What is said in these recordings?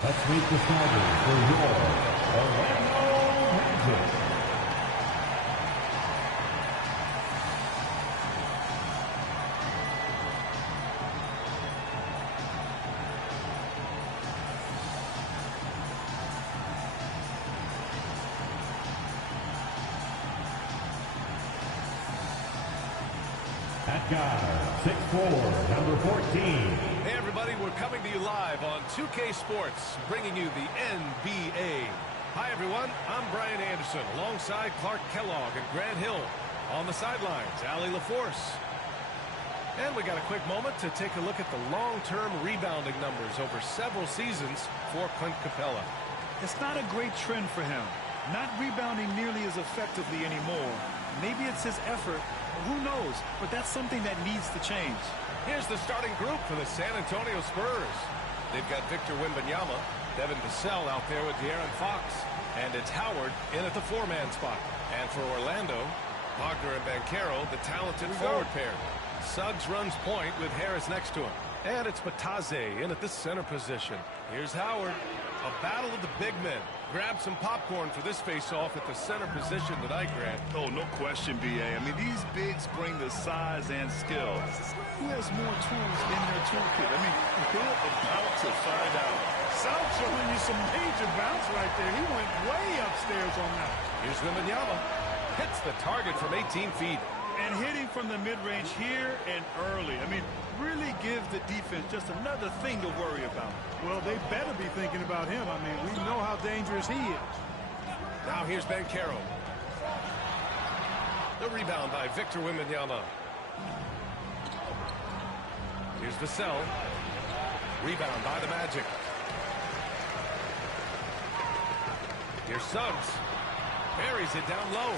Let's meet the starters for your Orlando Magic. At guard, 6'4", number 14. Hey everybody, we're coming to you live on 2K Sports, bringing you the NBA. Hi everyone, I'm Brian Anderson, alongside Clark Kellogg and Grant Hill. On the sidelines, Allie LaForce. And we got a quick moment to take a look at the long-term rebounding numbers over several seasons for Clint Capella. It's not a great trend for him. Not rebounding nearly as effectively anymore. Maybe it's his effort. Who knows? But that's something that needs to change. Here's the starting group for the San Antonio Spurs. They've got Victor Wembanyama, Devin Vassell out there with De'Aaron Fox, and it's Howard in at the four-man spot. And for Orlando, Wagner and Banchero, the talented forward pair. Suggs runs point with Harris next to him. And it's Bataze in at the center position. Here's Howard. A battle of the big men. Grab some popcorn for this face-off at the center position tonight, Grant. Oh, no question, B.A. I mean, these bigs bring the size and skill. Who has more tools in their toolkit? I mean, we're about to find out. South showing you some major bounce right there. He went way upstairs on that. Here's Wembanyama. Hits the target from 18 feet. And hitting from the mid-range here and early. I mean, really give the defense just another thing to worry about. Well, they better be thinking about him. I mean, we know how dangerous he is. Now here's Banchero. The rebound by Victor Wembanyama. Here's Vassell. Rebound by the Magic. Here's Suggs. Buries it down low.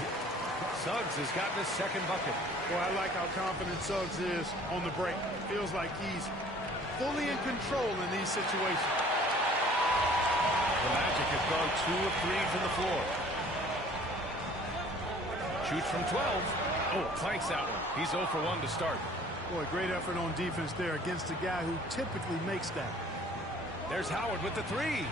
Suggs has gotten his second bucket. Boy, I like how confident Suggs is on the break. Feels like he's fully in control in these situations. The Magic have gone 2 of 3 from the floor. Shoots from 12. Oh, planks that one. He's 0 for 1 to start. Boy, great effort on defense there against a guy who typically makes that. There's Howard with the 3.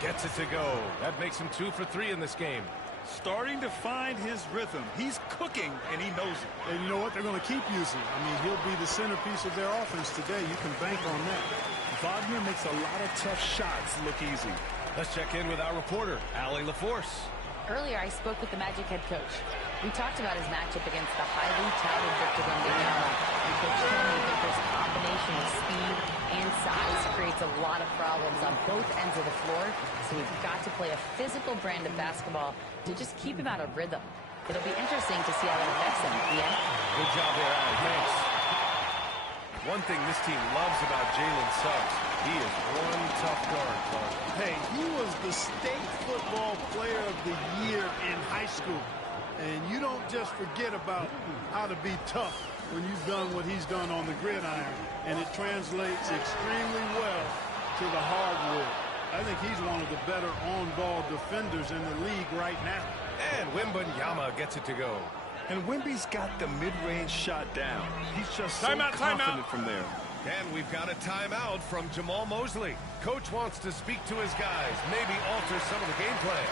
Gets it to go. That makes him 2 for 3 in this game. Starting to find his rhythm. He's cooking, and he knows it. And you know what? They're going to keep using. I mean, he'll be the centerpiece of their offense today. You can bank on that. Wagner makes a lot of tough shots look easy. Let's check in with our reporter, Allie LaForce. Earlier, I spoke with the Magic head coach. We talked about his matchup against the highly touted Victor Wembanyama. And Coach told me Victor's combination of speed and size creates a lot of problems on both ends of the floor. So we've got to play a physical brand of basketball to just keep him out of rhythm. It'll be interesting to see how that affects him. Yeah? Good job there, Allie. Thanks. One thing this team loves about Jalen Suggs, he is one tough guard, Clark. Hey, he was the state football player of the year in high school. And you don't just forget about how to be tough when you've done what he's done on the gridiron. And it translates extremely well to the hardwood. I think he's one of the better on-ball defenders in the league right now. And Wembanyama gets it to go. And Wemby's got the mid-range shot down. He's just so confident from there. And we've got a timeout from Jamal Mosley. Coach wants to speak to his guys, maybe alter some of the game plan.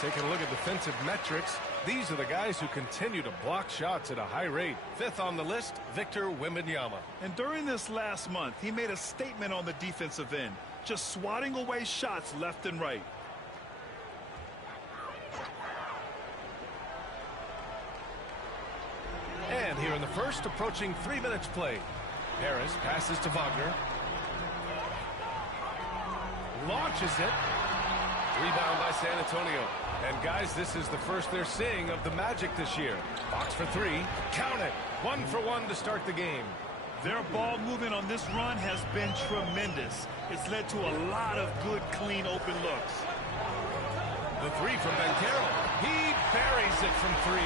Taking a look at defensive metrics, these are the guys who continue to block shots at a high rate. 5th on the list, Victor Wembanyama. And during this last month, he made a statement on the defensive end, just swatting away shots left and right. And here in the first, approaching 3 minutes played. Harris passes to Wagner. Launches it. Rebound by San Antonio. And guys, this is the first they're seeing of the Magic this year. Fox for 3. Count it. 1 for 1 to start the game. Their ball movement on this run has been tremendous. It's led to a lot of good, clean, open looks. The 3 from Banchero. He buries it from 3.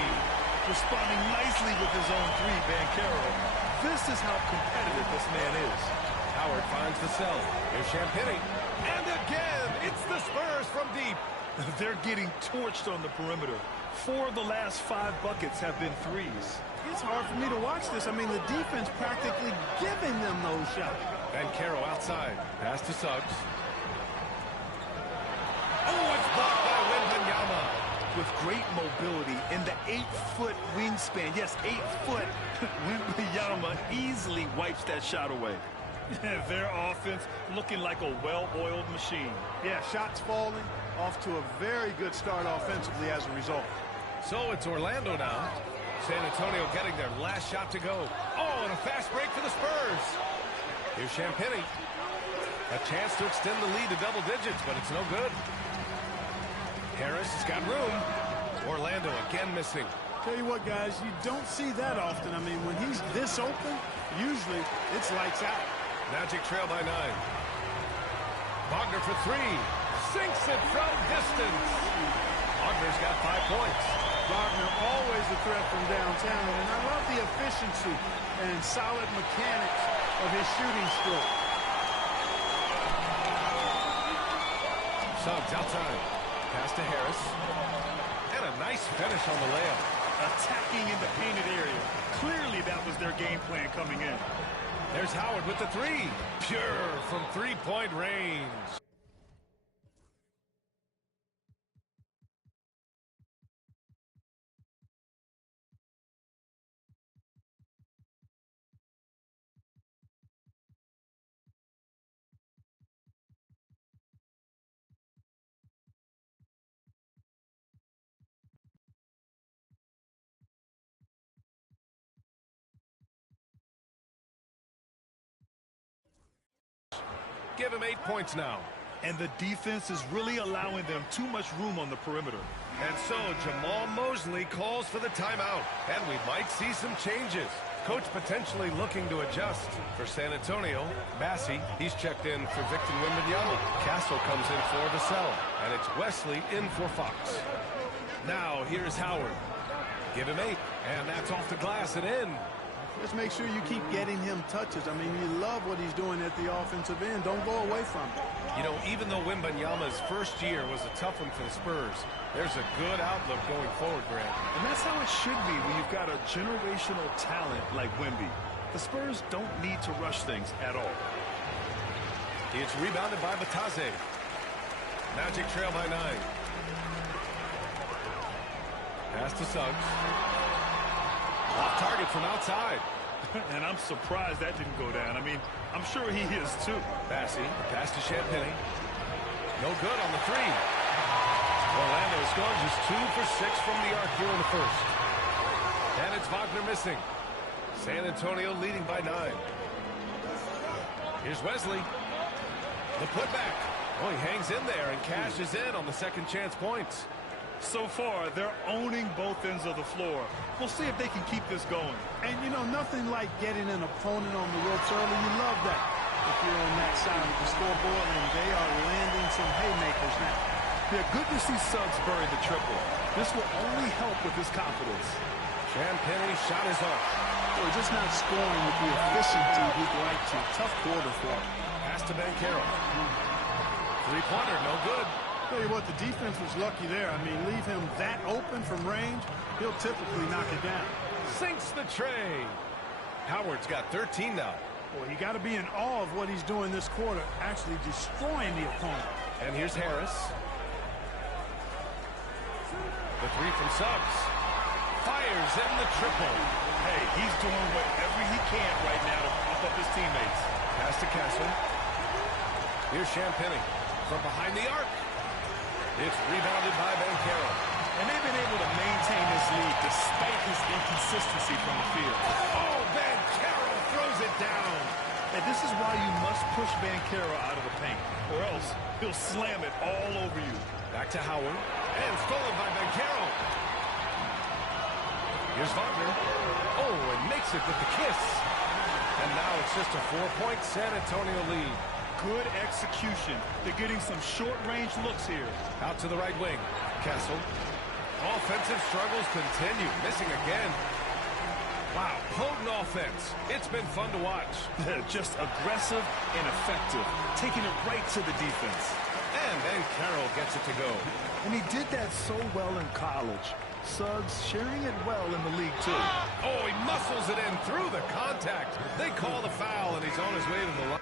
Responding nicely with his own 3, Banchero. This is how competitive this man is. Howard finds the cell. Here's Champagny. And again, it's the Spurs from deep. They're getting torched on the perimeter. 4 of the last 5 buckets have been threes. It's hard for me to watch this. I mean, the defense practically giving them those shots. Banchero outside. Pass to Suggs. Oh, it's blocked by Wembanyama. With great mobility in the 8-foot wingspan. Yes, 8 foot. Wembanyama easily wipes that shot away. Their offense looking like a well-oiled machine. Yeah, shots falling, off to a very good start offensively as a result. So it's Orlando now. San Antonio getting their last shot to go. Oh, and a fast break for the Spurs. Here's Champagnie. A chance to extend the lead to double digits, but it's no good. Harris has got room. Orlando again missing. Tell you what, guys, you don't see that often. I mean, when he's this open, usually it's lights out. Magic trail by 9. Wagner for 3. Sinks it from distance. Wagner's got 5 points. Wagner always a threat from downtown, and I love the efficiency and solid mechanics of his shooting stroke. Suggs outside. Pass to Harris. And a nice finish on the layup. Attacking in the painted area. Clearly that was their game plan coming in. There's Howard with the 3. Pure from three-point range. Give him 8 points now. And the defense is really allowing them too much room on the perimeter. And so Jamal Mosley calls for the timeout. And we might see some changes. Coach potentially looking to adjust. For San Antonio, Massey, he's checked in for Victor Wembanyama. Castle comes in for Vassell. And it's Wesley in for Fox. Now here's Howard. Give him 8. And that's off the glass and in. Just make sure you keep getting him touches. I mean, you love what he's doing at the offensive end. Don't go away from it. You know, even though Wembanyama's first year was a tough one for the Spurs, there's a good outlook going forward, Grant. And that's how it should be when you've got a generational talent like Wemby. The Spurs don't need to rush things at all. It's rebounded by Batase. Magic trail by 9. Pass to Suggs. Off target from outside. And I'm surprised that didn't go down. I mean, I'm sure he is too. Massey, pass to Champagnie. No good on the 3. Orlando has gone just 2 for 6 from the arc here in the first. And it's Wagner missing. San Antonio leading by 9. Here's Wesley. The putback. Oh, he hangs in there and cashes in on the second chance points. So far, they're owning both ends of the floor. We'll see if they can keep this going. And, you know, nothing like getting an opponent on the ropes early. You love that if you're on that side of the scoreboard, and they are landing some haymakers now. Yeah, good to see Suggs bury the triple. This will only help with his confidence. Champagnie shot is off. They're just not scoring with the efficiency he'd like to. Tough quarter for him. Pass to Banchero. Three-pointer, no good. Tell you what, the defense was lucky there. I mean, leave him that open from range, he'll typically knock it down. Sinks the tray. Howard's got 13 now. Boy, you got to be in awe of what he's doing this quarter, actually destroying the opponent. And here's Harris. The 3 from Suggs. Fires in the triple. Hey, he's doing whatever he can right now to pump up his teammates. Pass to Castle. Here's Champagnie from behind the arc. It's rebounded by Banchero. And they've been able to maintain this lead despite his inconsistency from the field. Oh, Banchero throws it down. And this is why you must push Banchero out of the paint, or else he'll slam it all over you. Back to Howard. And stolen by Banchero. Here's Wagner. Oh, and makes it with the kiss. And now it's just a 4-point San Antonio lead. Good execution. They're getting some short-range looks here. Out to the right wing. Castle. Offensive struggles continue. Missing again. Wow, potent offense. It's been fun to watch. Just aggressive and effective. Taking it right to the defense. And then Carroll gets it to go. And he did that so well in college. Suggs sharing it well in the league, too. Oh, he muscles it in through the contact. They call the foul, and he's on his way to the line.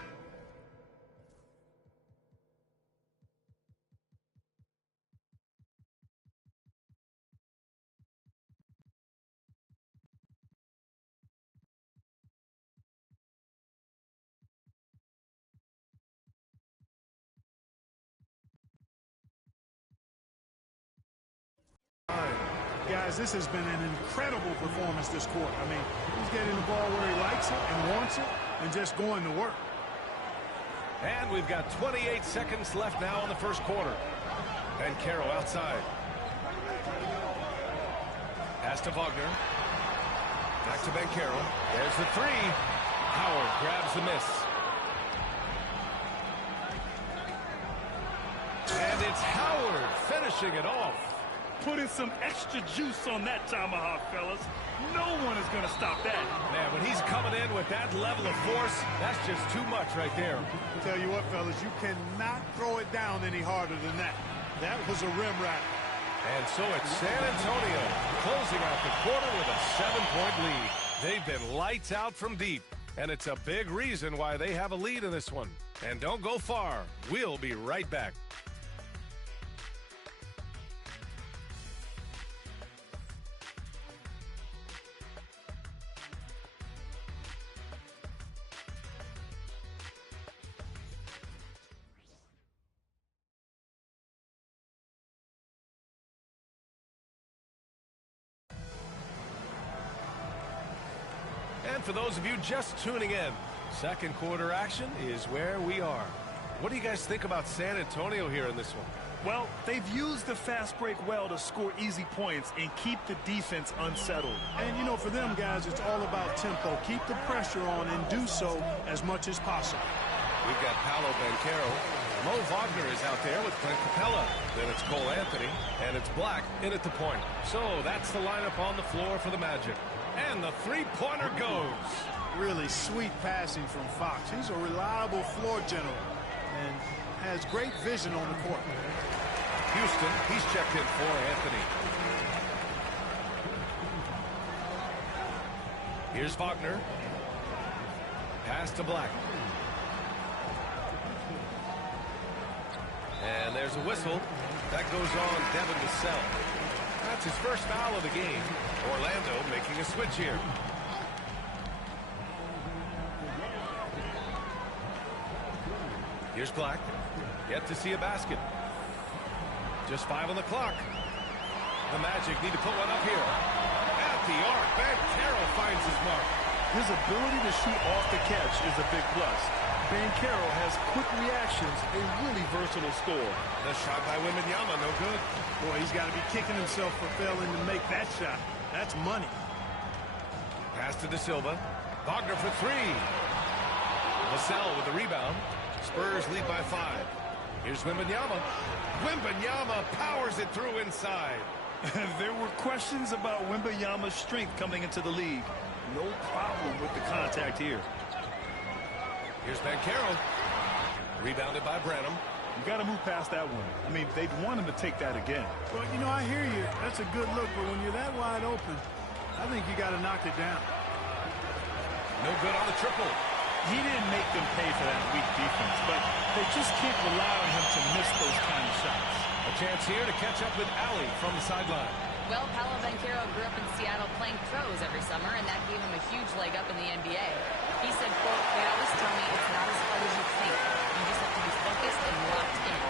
Guys, this has been an incredible performance this quarter. I mean, he's getting the ball where he likes it and wants it and just going to work. And we've got 28 seconds left now in the first quarter. And Carroll outside. Pass to Wagner. Back to Ben Carroll. There's the three. Howard grabs the miss. And it's Howard finishing it off. Putting some extra juice on that tomahawk, fellas. No one is going to stop that. Man, when he's coming in with that level of force, that's just too much right there. I'll tell you what, fellas, you cannot throw it down any harder than that. That was a rim rattler. And so it's San Antonio closing out the quarter with a 7-point lead. They've been lights out from deep, and it's a big reason why they have a lead in this one. And don't go far. We'll be right back. And for those of you just tuning in, second quarter action is where we are. What do you guys think about San Antonio here in this one? Well, they've used the fast break well to score easy points and keep the defense unsettled. And, you know, for them, guys, it's all about tempo. Keep the pressure on and do so as much as possible. We've got Paolo Banchero. Mo Wagner is out there with Clint Capella. Then it's Cole Anthony, and it's Black in at the point. So that's the lineup on the floor for the Magic. And the three-pointer goes. Really sweet passing from Fox. He's a reliable floor general and has great vision on the court. Houston, he's checked in for Anthony. Here's Wagner. Pass to Black. And there's a whistle. That goes on Devin Vassell. That's his first foul of the game. Orlando making a switch here. Here's Black. Yet to see a basket. Just 5 on the clock. The Magic need to put one up here. At the arc, Banchero finds his mark. His ability to shoot off the catch is a big plus. Banchero has quick reactions, a really versatile scorer. The shot by Wembanyama, no good. Boy, he's got to be kicking himself for failing to make that shot. That's money. Pass to De Silva. Wagner for three. Vassell with the rebound. Spurs lead by 5. Here's Wembanyama. Wembanyama powers it through inside. There were questions about Wembanyama's strength coming into the league. No problem with the contact here. Here's Banchero. Rebounded by Branham. You got to move past that one. I mean, they'd want him to take that again. Well, you know, I hear you. That's a good look, but when you're that wide open, I think you got to knock it down. No good on the triple. He didn't make them pay for that weak defense, but they just can't rely on him to miss those kind of shots. A chance here to catch up with Allie from the sideline. Well, Paolo Banchero grew up in Seattle playing pros every summer, and that gave him a huge leg up in the NBA. He said, quote, "They always tell me it's not as hard as you think. You just have to be focused and locked in."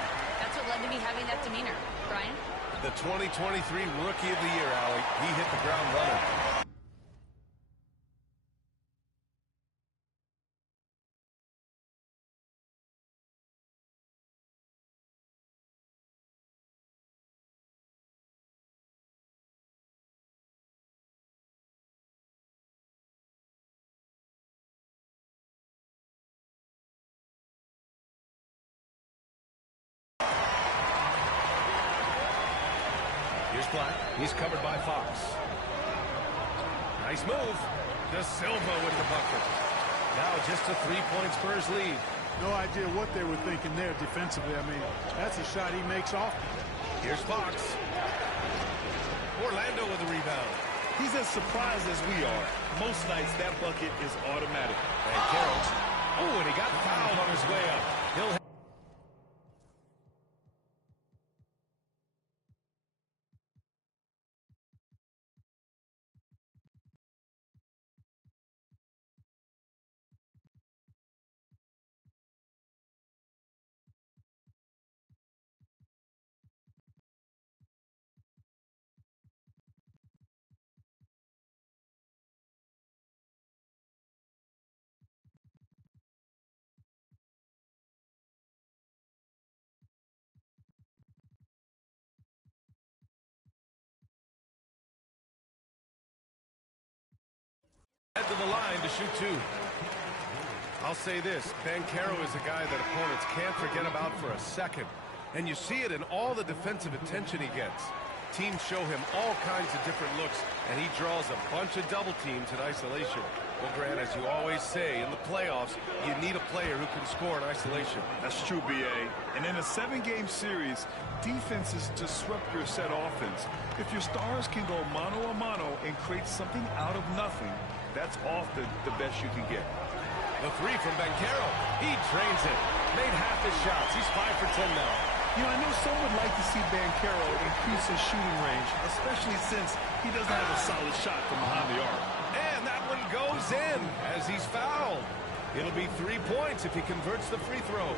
That's what led to me having that demeanor. Brian? The 2023 Rookie of the Year, Allie. He hit the ground running. Here's Black. He's covered by Fox. Nice move. De Silva with the bucket. Now just a 3-point Spurs lead. No idea what they were thinking there defensively. I mean, that's a shot he makes often. Here's Fox. Orlando with the rebound. He's as surprised as we are. Most nights, that bucket is automatic. And Carroll. Oh, and he got fouled on his way up. He'll Head to the line to shoot two. I'll say this, Banchero is a guy that opponents can't forget about for a second. And you see it in all the defensive attention he gets. Teams show him all kinds of different looks, and he draws a bunch of double teams in isolation. Well, Grant, as you always say, in the playoffs, you need a player who can score in isolation. That's true, B.A. And in a 7-game series, defenses disrupt your set offense. If your stars can go mano-a-mano and create something out of nothing, that's often the best you can get. The three from Banchero. He drains it. Made half his shots. He's 5 for 10 now. You know, I know some would like to see Banchero increase his shooting range, especially since he doesn't have a solid shot from behind the arc. And that one goes in as he's fouled. It'll be 3 points if he converts the free throw.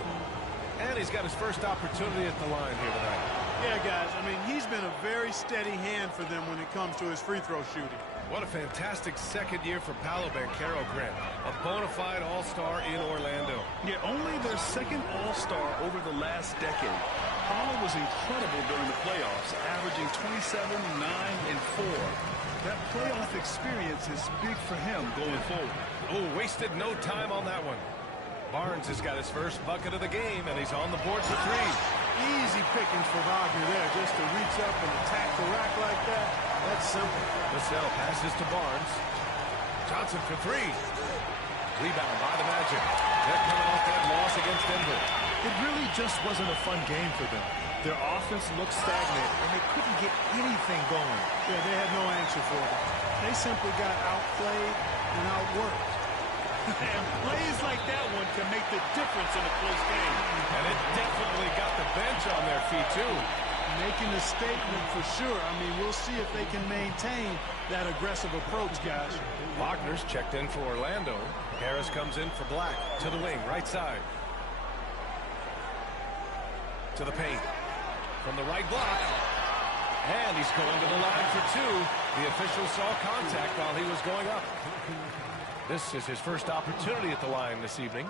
And he's got his first opportunity at the line here tonight. Yeah, guys, I mean, he's been a very steady hand for them when it comes to his free throw shooting. What a fantastic second year for Paolo Banchero, Grant. A bona fide all-star in Orlando. Yeah, only their second all-star over the last decade. Paolo was incredible during the playoffs, averaging 27, 9, and 4. That playoff experience is big for him going forward. Oh, wasted no time on that one. Barnes has got his first bucket of the game, and he's on the board for three. Easy pickings for Wagner there, just to reach up and attack the rack like that. That's simple. Vassell passes to Barnes. Johnson for three. Rebound by the Magic. They're coming off that loss against Denver. It really just wasn't a fun game for them. Their offense looked stagnant, and they couldn't get anything going. Yeah, they had no answer for them. They simply got outplayed and outworked. And plays like that one can make the difference in a close game. And it definitely got the bench on their feet, too. Making a statement for sure. I mean, we'll see if they can maintain that aggressive approach, guys. Wagner's checked in for Orlando. Harris comes in for Black. To the wing, right side. To the paint. From the right block. And he's going to the line for two. The official saw contact while he was going up. This is his first opportunity at the line this evening.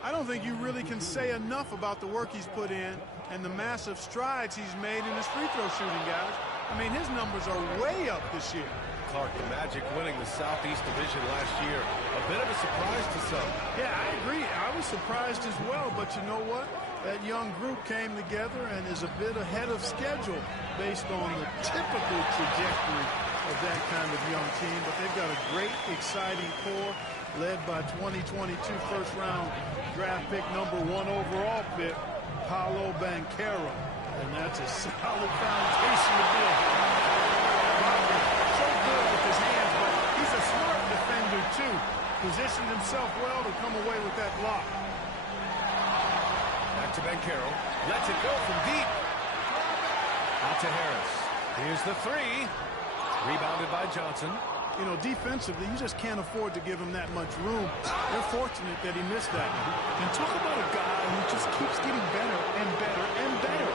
I don't think you really can say enough about the work he's put in and the massive strides he's made in his free throw shooting, guys. I mean, his numbers are way up this year. Clark, the Magic winning the Southeast Division last year. A bit of a surprise to some. Yeah, I agree. I was surprised as well, but you know what? That young group came together and is a bit ahead of schedule based on the typical trajectory of that kind of young team. But they've got a great, exciting core led by 2022 first-round draft pick, #1 overall pick, Paolo Banchero. And that's a solid foundation to build. So good with his hands, but he's a smart defender, too. Positioned himself well to come away with that block. Back to Banchero. Lets it go from deep. Out to Harris. Here's the three. Rebounded by Johnson. You know, defensively, you just can't afford to give him that much room. They're fortunate that he missed that one. And talk about a guy who just keeps getting better and better and better.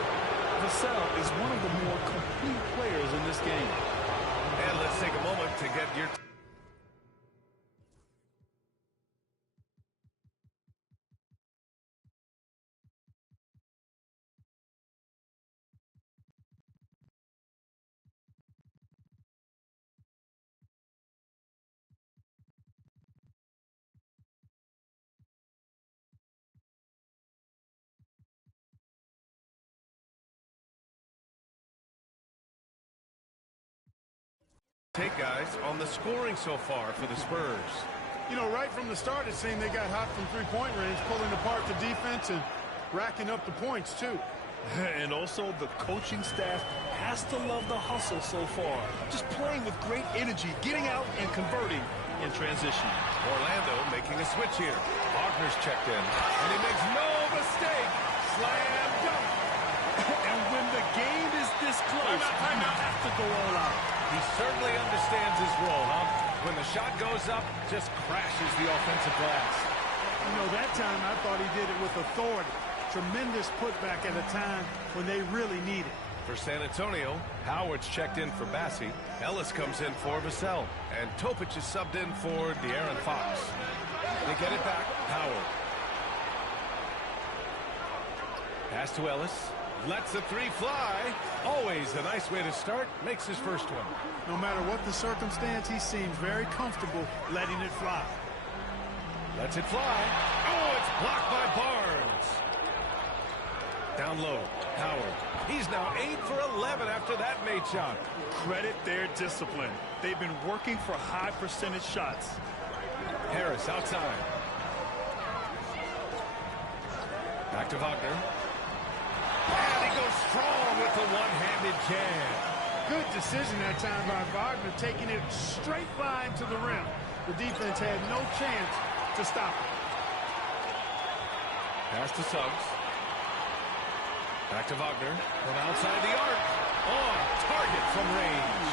Vassell is one of the more complete players in this game. And let's take a moment to get your... take, guys, on the scoring so far for the Spurs. You know, right from the start, it seemed they got hot from three-point range, pulling apart the defense and racking up the points, too. And also, the coaching staff has to love the hustle so far. Just playing with great energy, getting out and converting in transition. Orlando making a switch here. Wagner's checked in, and he makes no mistake. Slam dunk. And when the game is this close, you have to go all out. He certainly understands his role, huh? When the shot goes up, just crashes the offensive glass. You know, that time I thought he did it with authority. Tremendous putback at a time when they really need it. For San Antonio, Howard's checked in for Bassi. Ellis comes in for Vassell. And Topic is subbed in for De'Aaron Fox. They get it back. Howard. Pass to Ellis. Lets the three fly. Always a nice way to start. Makes his first one. No matter what the circumstance, he seems very comfortable letting it fly. Lets it fly. Oh, it's blocked by Barnes. Down low, Howard. He's now 8 for 11 after that made shot. Credit their discipline. They've been working for high percentage shots. Harris outside. Back to Wagner. And he goes strong with the one-handed jam. Good decision that time by Wagner, taking it straight line to the rim. The defense had no chance to stop it. Pass to Suggs. Back to Wagner from outside the arc. On target from range.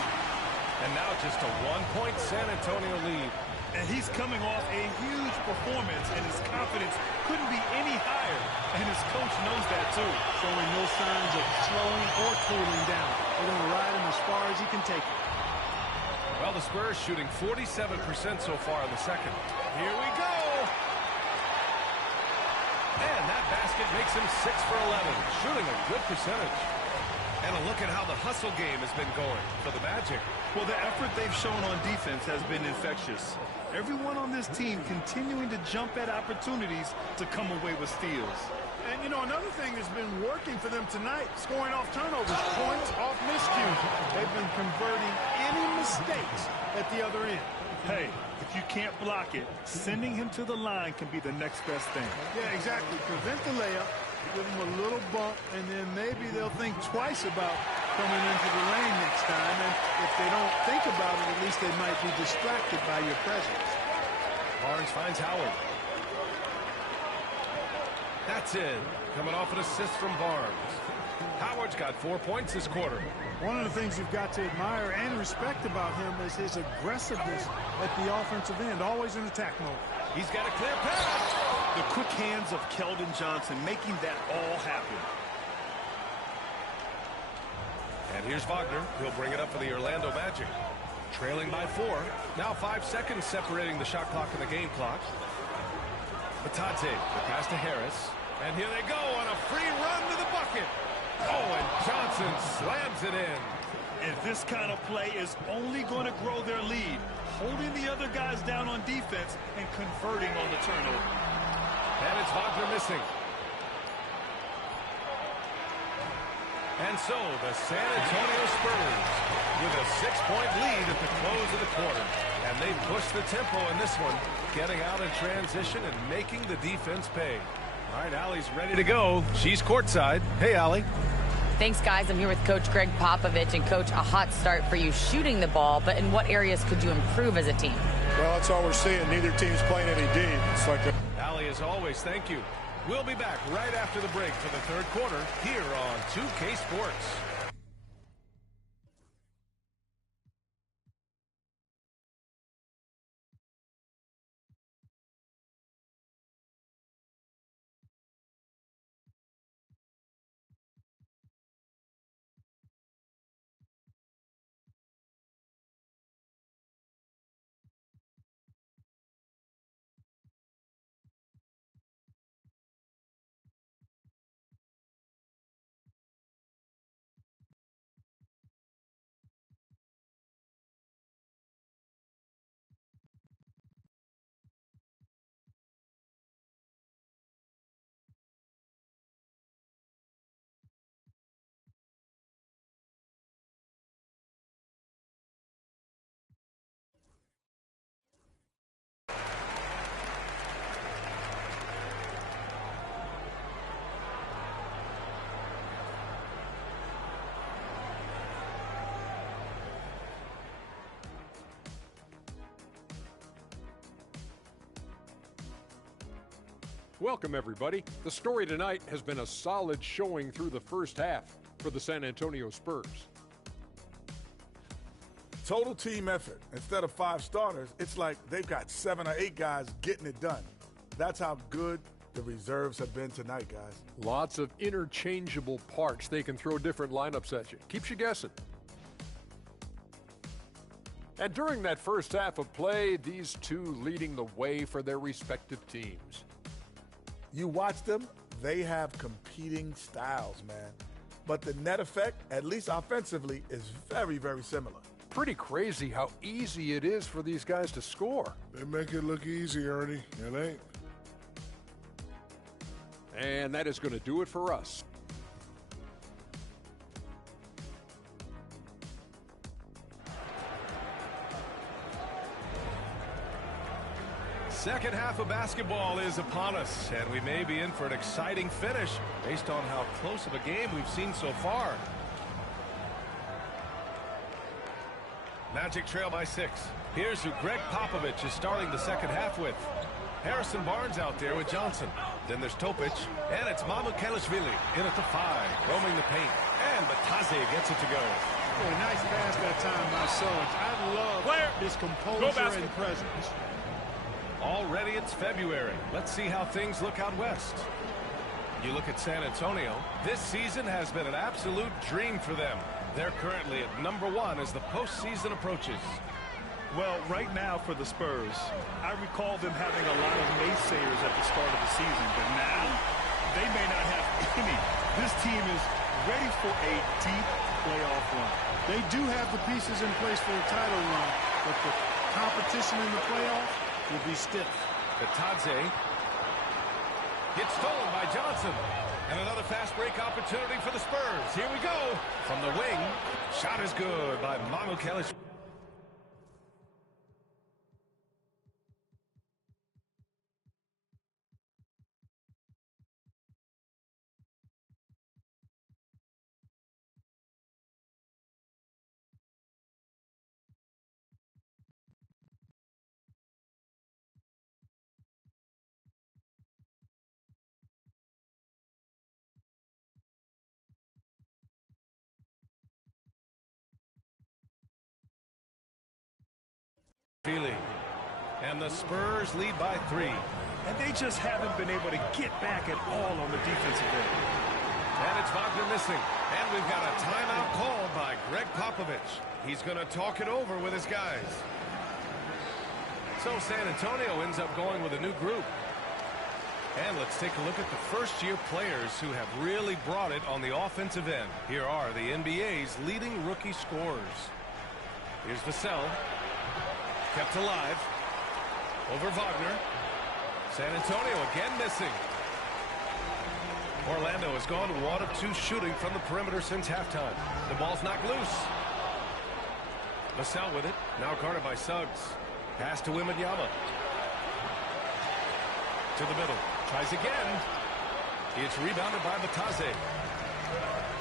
And now just a 1-point San Antonio lead. And he's coming off a huge performance, and his confidence couldn't be any higher. And his coach knows that, too. Showing no signs of slowing or cooling down. They're going to ride him as far as he can take it. Well, the Spurs shooting 47% so far in the second. Here we go. And that basket makes him 6 for 11, shooting a good percentage. And a look at how the hustle game has been going for the Magic. Well, the effort they've shown on defense has been infectious. Everyone on this team continuing to jump at opportunities to come away with steals. And, you know, another thing that's been working for them tonight, scoring off turnovers, points off miscues. They've been converting any mistakes at the other end. Hey, if you can't block it, sending him to the line can be the next best thing. Yeah, exactly. Prevent the layup, give them a little bump, and then maybe they'll think twice about coming into the lane next time. And if they don't think about it, at least they might be distracted by your presence. Barnes finds Howard. That's it. Coming off an assist from Barnes. Howard's got 4 points this quarter. One of the things you've got to admire and respect about him is his aggressiveness at the offensive end, always in attack mode. He's got a clear pass. The quick hands of Keldon Johnson making that all happen. And here's Wagner. He'll bring it up for the Orlando Magic. Trailing by 4. Now 5 seconds separating the shot clock and the game clock. Batadze, the pass to Harris. And here they go on a free run to the bucket. Oh, and Johnson slams it in. And this kind of play is only going to grow their lead, holding the other guys down on defense and converting on the turnover. And it's Wagner missing. And so the San Antonio Spurs with a 6-point lead at the close of the quarter. And they push the tempo in this one, getting out in transition and making the defense pay. All right, Allie's ready to go. She's courtside. Hey, Allie. Thanks, guys. I'm here with Coach Greg Popovich. And, Coach, a hot start for you shooting the ball, but in what areas could you improve as a team? Well, that's all we're seeing. Neither team's playing any deep. It's like Allie, as always, thank you. We'll be back right after the break for the third quarter here on 2K Sports. Welcome, everybody. The story tonight has been a solid showing through the first half for the San Antonio Spurs. total team effort. Instead of 5 starters, it's like they've got 7 or 8 guys getting it done. That's how good the reserves have been tonight, guys. Lots of interchangeable parts. They can throw different lineups at you. Keeps you guessing. And during that first half of play, these two leading the way for their respective teams. You watch them, they have competing styles, man. but the net effect, at least offensively, is very, very similar. Pretty crazy how easy it is for these guys to score. They make it look easy, Ernie. It ain't. And that is going to do it for us. Second half of basketball is upon us, and we may be in for an exciting finish based on how close of a game we've seen so far. Magic trail by 6. Here's who Greg Popovich is starting the second half with. Harrison Barnes out there with Johnson. Then there's Topic, and it's Mamukelashvili in at the 5, roaming the paint. And Bataze gets it to go. Oh, nice pass that time by Suggs. I love his composure and presence. Already it's February. Let's see how things look out west. You look at San Antonio. This season has been an absolute dream for them. They're currently at #1 as the postseason approaches. Well, right now for the Spurs, I recall them having a lot of naysayers at the start of the season, but now they may not have any. This team is ready for a deep playoff run. They do have the pieces in place for a title run, but the competition in the playoffs will be stiff. Bataze gets stolen by Johnson. And another fast break opportunity for the Spurs. Here we go. From the wing. Shot is good by Mamukelashvili. And the Spurs lead by 3. And they just haven't been able to get back at all on the defensive end. And it's Wagner missing. And we've got a timeout called by Greg Popovich. He's going to talk it over with his guys. So San Antonio ends up going with a new group. And let's take a look at the first-year players who have really brought it on the offensive end. Here are the NBA's leading rookie scorers. Here's Vassell. Kept alive. Over Wagner. San Antonio again missing. Orlando has gone 1 of 2 shooting from the perimeter since halftime. The ball's knocked loose. Vassell with it. Now guarded by Suggs. Pass to Wembanyama. To the middle. Tries again. It's rebounded by Bataze.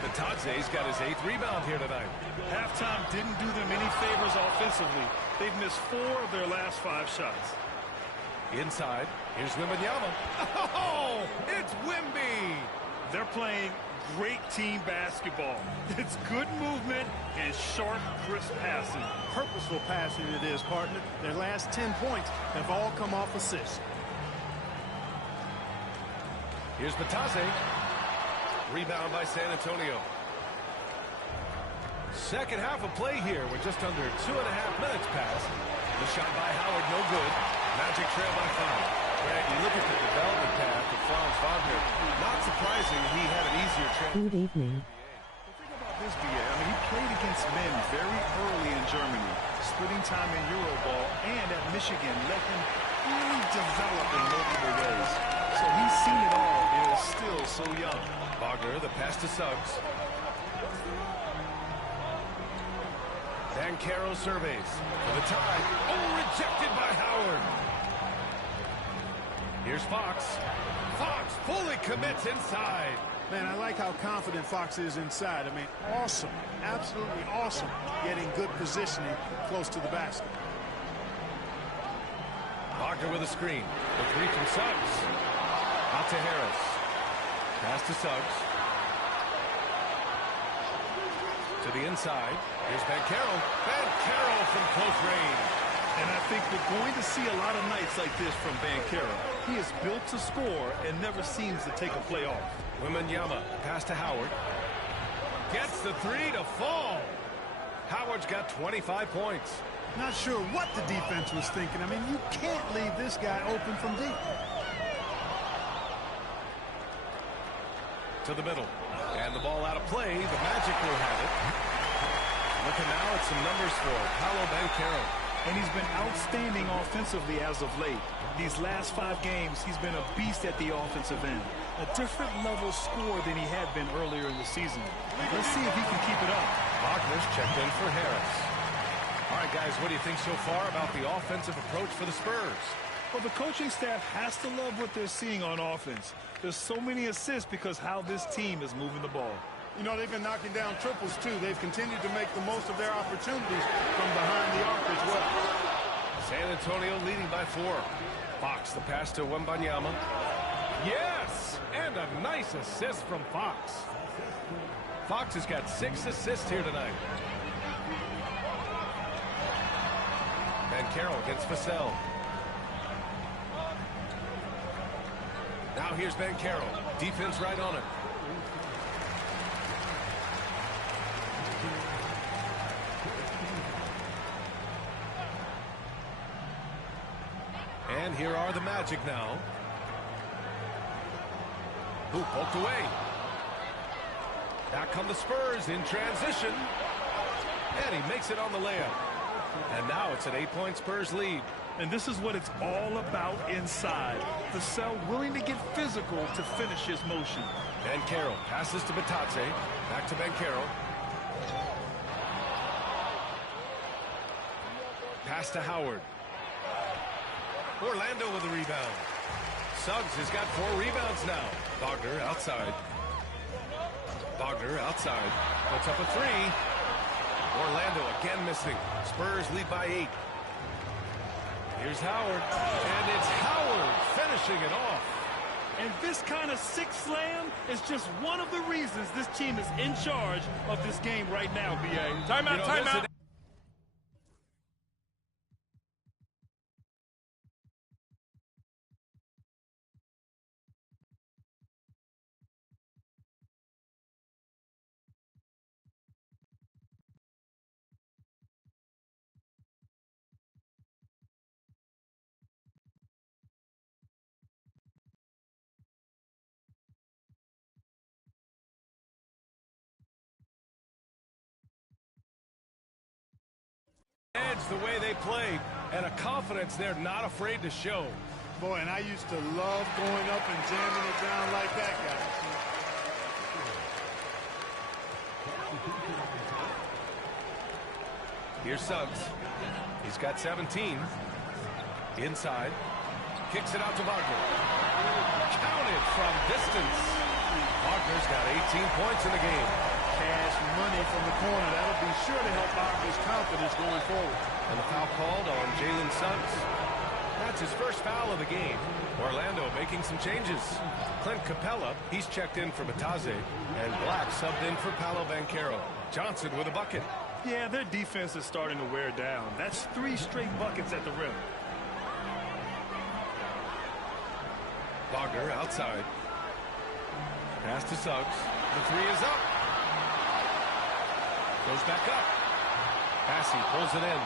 Bataze's got his 8th rebound here tonight. Halftime didn't do them any favors offensively. They've missed 4 of their last 5 shots. Inside, here's Wembanyama. Oh, it's Wemby. They're playing great team basketball. It's good movement and sharp, crisp passing. Purposeful passing it is, partner. Their last 10 points have all come off assists. Here's Bataze. Rebound by San Antonio. Second half of play here with just under 2.5 minutes passed. The shot by Howard, no good. Magic trail by 5. Grant, you look at the development path of Franz Wagner. Not surprising he had an easier trail. Good evening. The thing about this, BA, I mean, he played against men very early in Germany, splitting time in Euroball, and at Michigan let him really develop in multiple ways. So he's seen it all and is still so young. Wagner, the pass to Suggs. Banchero surveys for the tie. Oh, rejected by Howard. Here's Fox. Fox fully commits inside. Man, I like how confident Fox is inside. I mean, awesome. Absolutely awesome. Getting good positioning close to the basket. Wagner with a screen. The 3 from Suggs. Out to Harris. Pass to Suggs. To the inside. Here's Banchero. Banchero from close range. And I think we're going to see a lot of nights like this from Banchero. He is built to score and never seems to take a play off. Wembanyama. Pass to Howard. Gets the 3 to fall. Howard's got 25 points. Not sure what the defense was thinking. I mean, you can't leave this guy open from deep. to the middle. And the ball out of play. The Magic will have it. Looking now at some numbers for Paolo Banchero. And he's been outstanding offensively as of late. These last 5 games, he's been a beast at the offensive end. A different level score than he had been earlier in the season. Let's see if he can keep it up. Wagner's checked in for Harris. All right, guys, what do you think so far about the offensive approach for the Spurs? Well, the coaching staff has to love what they're seeing on offense. There's so many assists because how this team is moving the ball. You know, they've been knocking down triples, too. They've continued to make the most of their opportunities from behind the arc as well. San Antonio leading by 4. Fox, the pass to Wembanyama. Yes! And a nice assist from Fox. Fox has got 6 assists here tonight. Banchero against Vassell. Now here's Banchero. Defense right on it. And here are the Magic now. Who poked away. Back come the Spurs in transition. And he makes it on the layup. And now it's an 8-point Spurs lead. And this is what it's all about inside. Vassell willing to get physical to finish his motion. Banchero passes to Batadze. Back to Banchero. Pass to Howard. Orlando with a rebound. Suggs has got 4 rebounds now. Wagner outside. Wagner outside. Puts up a 3. Orlando again missing. Spurs lead by 8. Here's Howard. And it's Howard finishing it off. And this kind of 6 slam is just one of the reasons this team is in charge of this game right now, B.A. Timeout, timeout. Edge the way they play, and a confidence they're not afraid to show. Boy, and I used to love going up and jamming it down like that, guys. Here's Suggs. He's got 17. Inside. Kicks it out to Wagner. Counted from distance. Wagner's got 18 points in the game. Cash money from the corner. That'll be sure to help Wagner's confidence going forward. And the foul called on Jalen Suggs. That's his first foul of the game. Orlando making some changes. Clint Capella, he's checked in for Batadze. And Black subbed in for Paolo Banchero. Johnson with a bucket. Yeah, their defense is starting to wear down. That's 3 straight buckets at the rim. Wagner outside. Pass to Suggs. The 3 is up. Goes back up. Bassey pulls it in.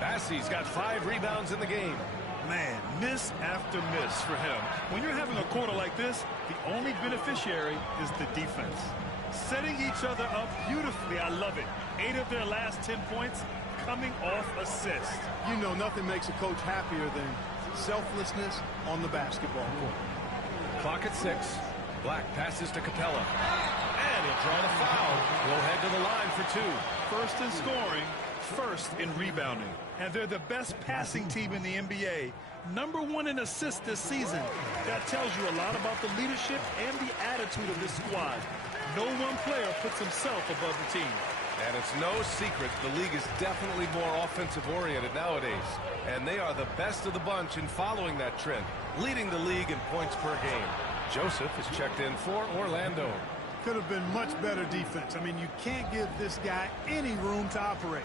Bassey's got 5 rebounds in the game. Man, miss after miss for him. When you're having a quarter like this, the only beneficiary is the defense. Setting each other up beautifully. I love it. 8 of their last 10 points coming off assist. You know, nothing makes a coach happier than selflessness on the basketball court. Clock at 6. Black passes to Capella. And he'll draw the foul. We'll head to the line for 2. First in scoring, first in rebounding. And they're the best passing team in the NBA. Number 1 in assists this season. That tells you a lot about the leadership and the attitude of this squad. No one player puts himself above the team. And it's no secret the league is definitely more offensive-oriented nowadays. And they are the best of the bunch in following that trend, leading the league in points per game. Joseph is checked in for Orlando. Could have been much better defense. I mean, you can't give this guy any room to operate.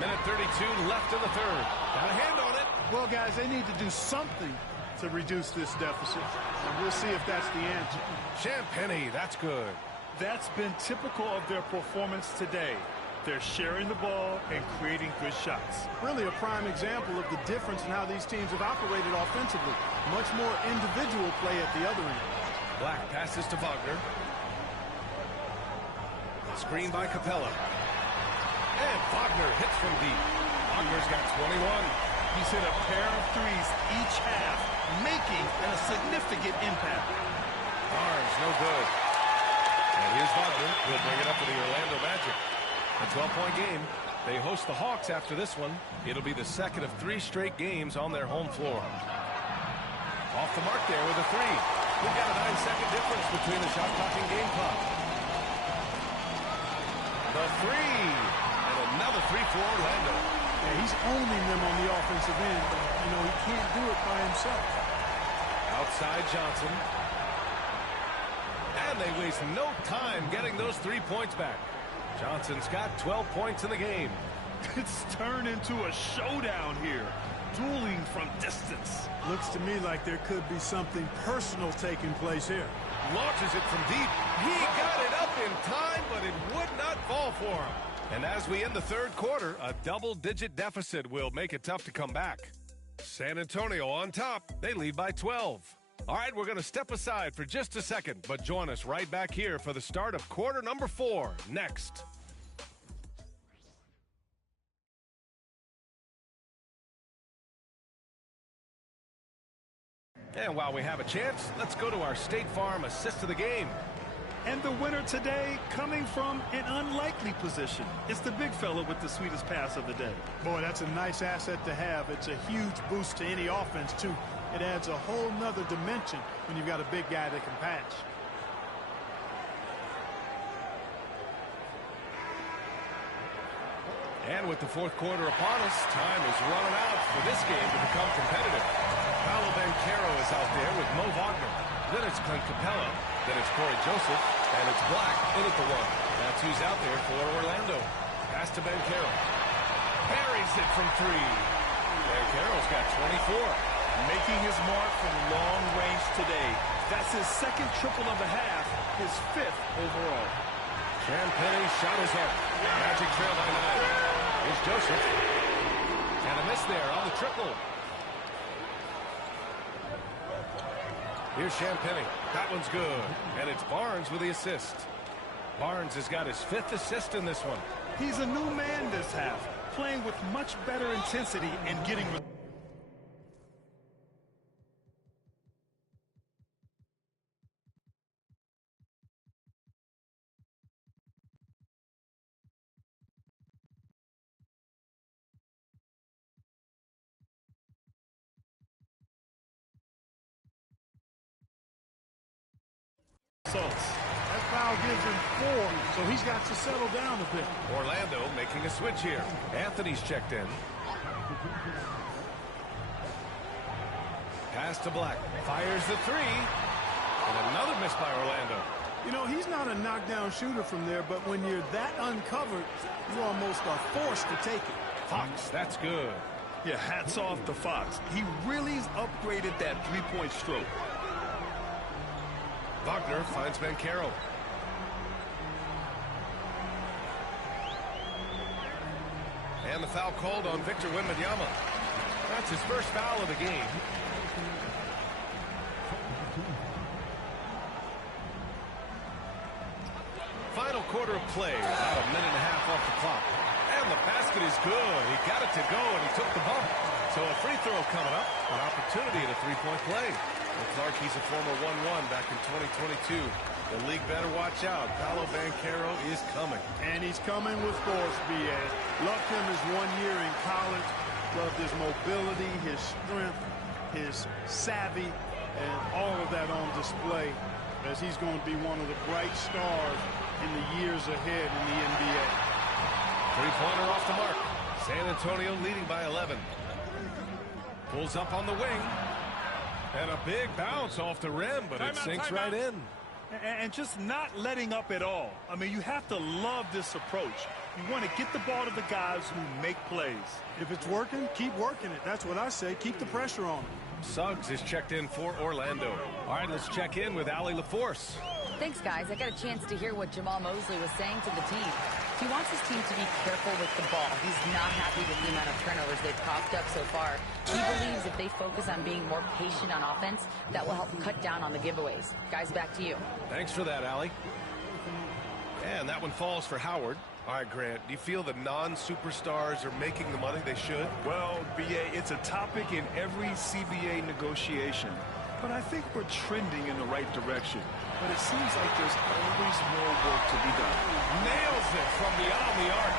Minute 32 left in the third. Got a hand on it. Well, guys, they need to do something to reduce this deficit. And we'll see if that's the answer. Champagny, that's good. That's been typical of their performance today. They're sharing the ball and creating good shots. Really a prime example of the difference in how these teams have operated offensively. Much more individual play at the other end. Black passes to Wagner. Screen by Capella. And Wagner hits from deep. Wagner's got 21. He's hit a pair of threes each half, making a significant impact. Barnes, no good. And here's Wagner. He'll bring it up for the Orlando Magic. A 12-point game. They host the Hawks after this one. It'll be the second of 3 straight games on their home floor. Off the mark there with a 3. We've got a 9-second difference between the shot clock and game clock. The 3. And another 3 for Orlando. Yeah, he's owning them on the offensive end, but, you know, he can't do it by himself. Outside Johnson. And they waste no time getting those 3 points back. Johnson's got 12 points in the game. It's turned into a showdown here. Dueling from distance. Looks to me like there could be something personal taking place here. Launches it from deep. He got it up in time, but it would not fall for him. And as we end the third quarter, a double-digit deficit will make it tough to come back. San Antonio on top. They lead by 12. All right, we're going to step aside for just a second, but join us right back here for the start of quarter number 4 next. And while we have a chance, let's go to our State Farm assist of the game. And the winner today coming from an unlikely position. It's the big fella with the sweetest pass of the day. Boy, that's a nice asset to have. It's a huge boost to any offense, too. It adds a whole nother dimension when you've got a big guy that can pass. And with the fourth quarter upon us, time is running out for this game to become competitive. Paolo Banchero is out there with Mo Wagner. Then it's Clint Capella. Then it's Corey Joseph. And it's Black in at the 1. That's who's out there for Orlando. Pass to Banchero. Parries it from 3. Banchero's got 24. Making his mark from long range today. That's his second triple of the half, his 5th overall. Champagne's shot is up. Magic trail by 9. Here's Joseph. And a miss there on the triple. Here's Champagnie. That one's good. And it's Barnes with the assist. Barnes has got his 5th assist in this one. He's a new man this half, playing with much better intensity and getting... That foul gives him 4, so he's got to settle down a bit. Orlando making a switch here. Anthony's checked in. Pass to Black. Fires the 3. And another miss by Orlando. You know, he's not a knockdown shooter from there, but when you're that uncovered, you almost are forced to take it. Fox, that's good. Yeah, hats off to Fox. He really's upgraded that 3-point stroke. Wagner finds Banchero. And the foul called on Victor Wembanyama. That's his first foul of the game. Final quarter of play, about a minute and a half off the clock. And the basket is good. He got it to go, and he took the bump. So a free throw coming up, an opportunity at a 3-point play. And Clark, he's a former 1-1 back in 2022. The league better watch out. Paolo Banchero is coming. And he's coming with force, B.A. Loved him his 1 year in college. Loved his mobility, his strength, his savvy, and all of that on display as he's going to be one of the bright stars in the years ahead in the NBA. Three-pointer off the mark. San Antonio leading by 11. Pulls up on the wing. And a big bounce off the rim, but it sinks right in. And just not letting up at all. I mean, you have to love this approach. You want to get the ball to the guys who make plays. If it's working, keep working it. That's what I say. Keep the pressure on them. Suggs is checked in for Orlando. All right, let's check in with Allie LaForce. Thanks, guys. I got a chance to hear what Jamal Mosley was saying to the team. He wants his team to be careful with the ball. He's not happy with the amount of turnovers they've coughed up so far. He believes if they focus on being more patient on offense, that will help cut down on the giveaways. Guys, back to you. Thanks for that, Allie. And that one falls for Howard. All right, Grant, do you feel the non-superstars are making the money they should? Well, B.A., it's a topic in every CBA negotiation. But I think we're trending in the right direction. But it seems like there's always more work to be done. Nails it from beyond the arc.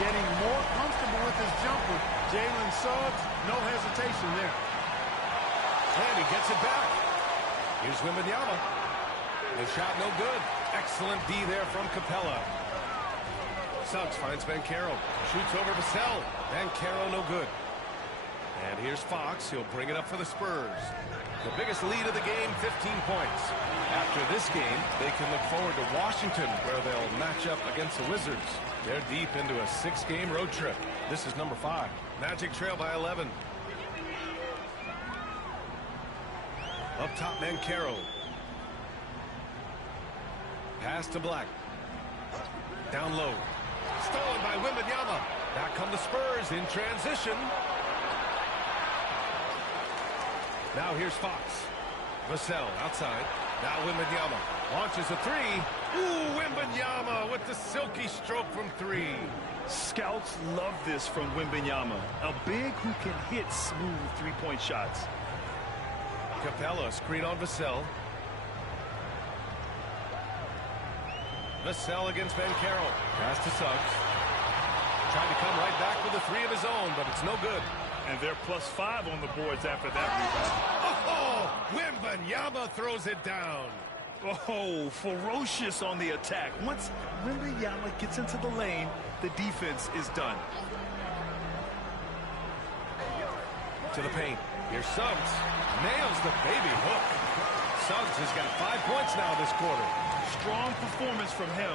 Getting more comfortable with his jumper. Jalen Suggs, no hesitation there. And he gets it back. Here's Wembanyama. The shot no good. Excellent D there from Capella. Suggs finds Banchero. Shoots over Vassell. Banchero no good. And here's Fox. He'll bring it up for the Spurs. The biggest lead of the game, 15 points. After this game, they can look forward to Washington, where they'll match up against the Wizards. They're deep into a 6-game road trip. This is number 5. Magic trail by 11. Up top, Banchero. Pass to Black. Down low. Stolen by Wembanyama. Back come the Spurs in transition. Now here's Fox. Vassell outside. Now Wembanyama launches a 3. Ooh, Wembanyama with the silky stroke from 3. Scouts love this from Wembanyama. A big who can hit smooth three-point shots. Capella screen on Vassell. Vassell against Banchero. Pass to Suggs. Trying to come right back with a 3 of his own, but it's no good. And they're +5 on the boards after that rebound. Oh, Wembanyama throws it down. Oh, ferocious on the attack. Once Wembanyama gets into the lane, the defense is done. To the paint. Here's Suggs. Nails the baby hook. Suggs has got 5 points now this quarter. Strong performance from him,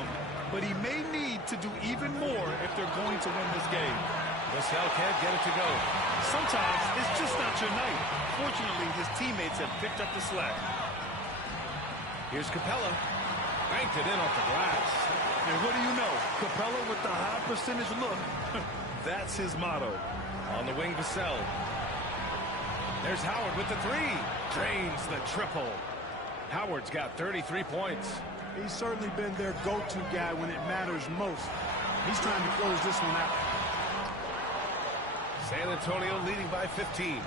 but he may need to do even more if they're going to win this game. Vassell can't get it to go. Sometimes it's just not your night. Fortunately, his teammates have picked up the slack. Here's Capella. Banked it in off the glass. And what do you know? Capella with the high percentage look. That's his motto. On the wing, Vassell. There's Howard with the 3. Drains the triple. Howard's got 33 points. He's certainly been their go-to guy when it matters most. He's trying to close this one out. San Antonio leading by 15.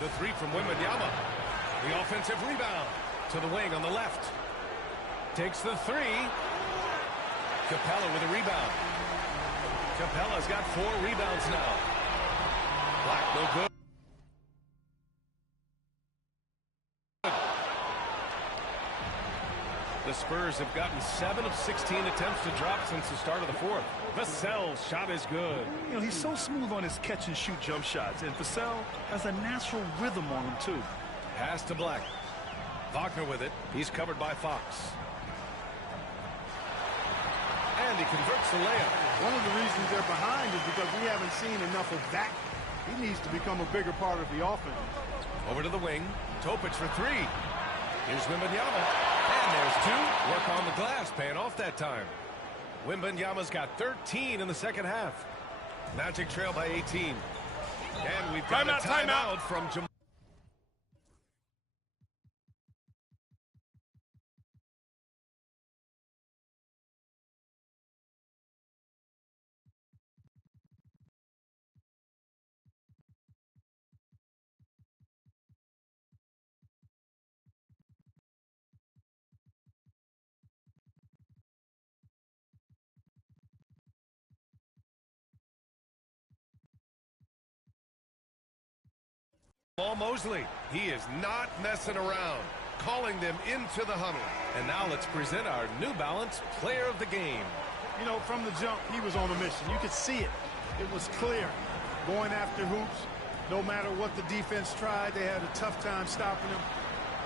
The 3 from Wembanyama. The offensive rebound to the wing on the left. Takes the 3. Capella with a rebound. Capella's got 4 rebounds now. Black no good. The Spurs have gotten 7 of 16 attempts to drop since the start of the 4th. Vassell's shot is good. You know, he's so smooth on his catch-and-shoot jump shots, and Vassell has a natural rhythm on him, too. Pass to Black. Wagner with it. He's covered by Fox. And he converts the layup. One of the reasons they're behind is because we haven't seen enough of that. He needs to become a bigger part of the offense. Over to the wing. Topic for 3. Here's Wembanyama. And there's 2. Work on the glass, paying off that time. Wembanyama's got 13 in the second half. Magic trail by 18. And we've got a timeout from Jamal. Mosley, he is not messing around, calling them into the huddle. And now let's present our New Balance Player of the Game. You know, from the jump, he was on a mission. You could see it. It was clear. Going after hoops, no matter what the defense tried, they had a tough time stopping him.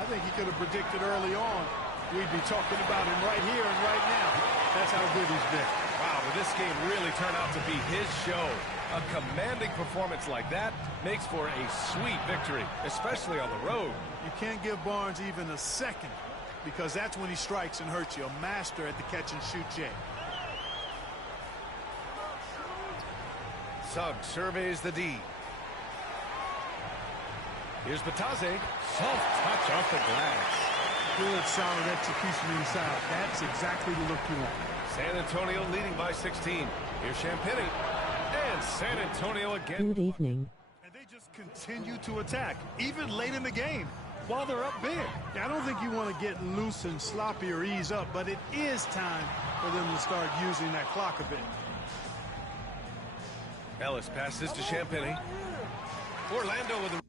I think he could have predicted early on we'd be talking about him right here and right now. That's how good he's been. Wow, but this game really turned out to be his show. A commanding performance like that makes for a sweet victory, especially on the road. You can't give Barnes even a second because that's when he strikes and hurts you. A master at the catch-and-shoot, Jay. Suggs surveys the D. Here's Batase. Soft touch off the glass. Good, solid execution inside. That's exactly the look you want. San Antonio leading by 16. Here's Champagny. And San Antonio again. Good evening. And they just continue to attack, even late in the game, while they're up big. I don't think you want to get loose and sloppy or ease up, but it is time for them to start using that clock a bit. Ellis passes to Champagny. Orlando with a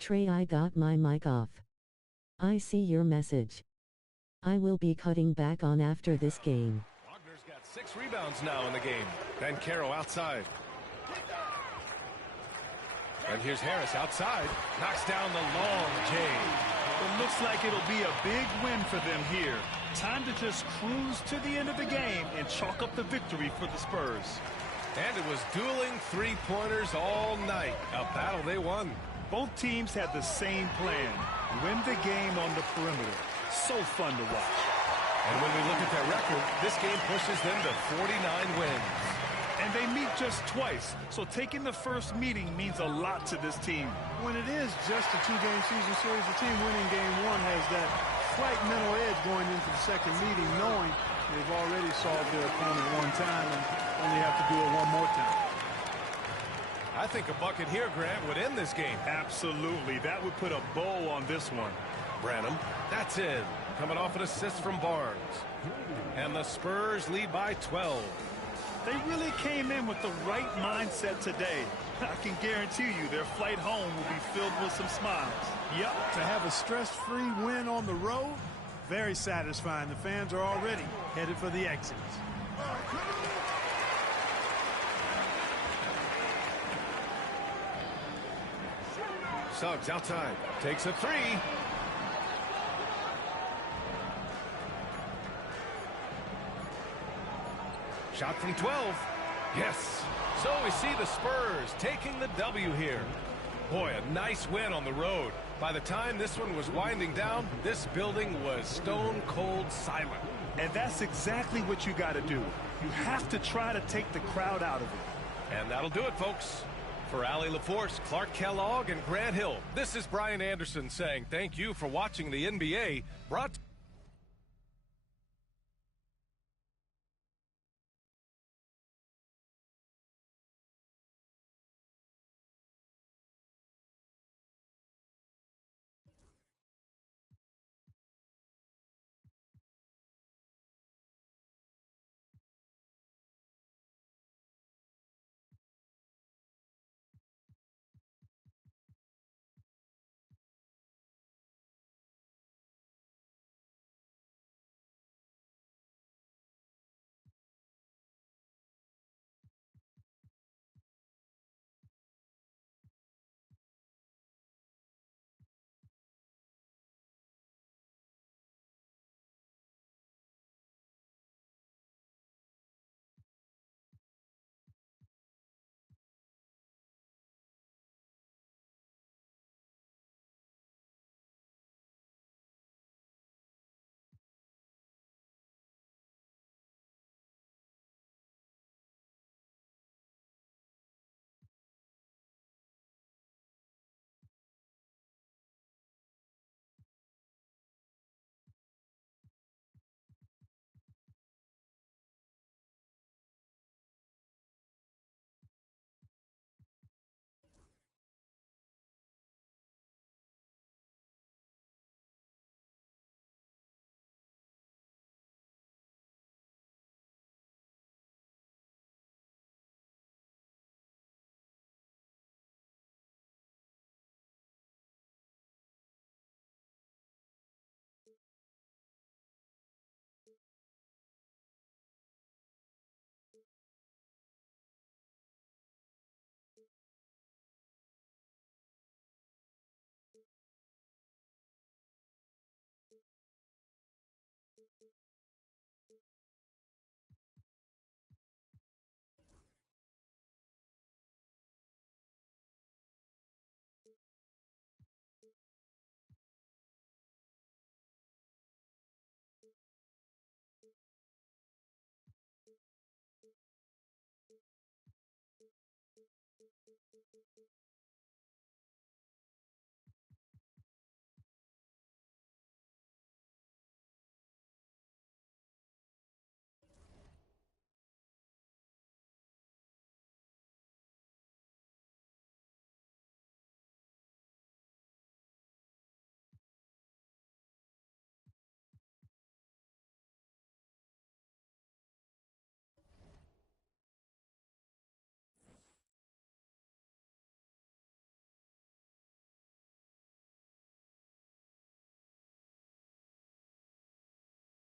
Trey, I got my mic off. I see your message. I will be cutting back on after this game. Wagner's got 6 rebounds now in the game. Ben Caro outside. And here's Harris outside. Knocks down the long J. It looks like it'll be a big win for them here. Time to just cruise to the end of the game and chalk up the victory for the Spurs. And it was dueling three-pointers all night. A battle they won. Both teams had the same plan. Win the game on the perimeter. So fun to watch. And when we look at their record, this game pushes them to 49 wins. And they meet just twice, so taking the first meeting means a lot to this team. When it is just a 2-game season series, the team winning game 1 has that slight mental edge going into the second meeting, knowing they've already solved their opponent one time and only have to do it one more time. I think a bucket here, Grant, would end this game. Absolutely. That would put a bow on this one. Branham, that's in. Coming off an assist from Barnes. And the Spurs lead by 12. They really came in with the right mindset today. I can guarantee you their flight home will be filled with some smiles. Yep, to have a stress-free win on the road, very satisfying. The fans are already headed for the exits. Suggs outside. Takes a 3. Shot from 12. Yes. So we see the Spurs taking the W here. Boy, a nice win on the road. By the time this one was winding down, this building was stone cold silent. And that's exactly what you got to do. You have to try to take the crowd out of it. And that'll do it, folks. For Allie LaForce, Clark Kellogg, and Grant Hill, this is Brian Anderson saying thank you for watching the NBA. Brought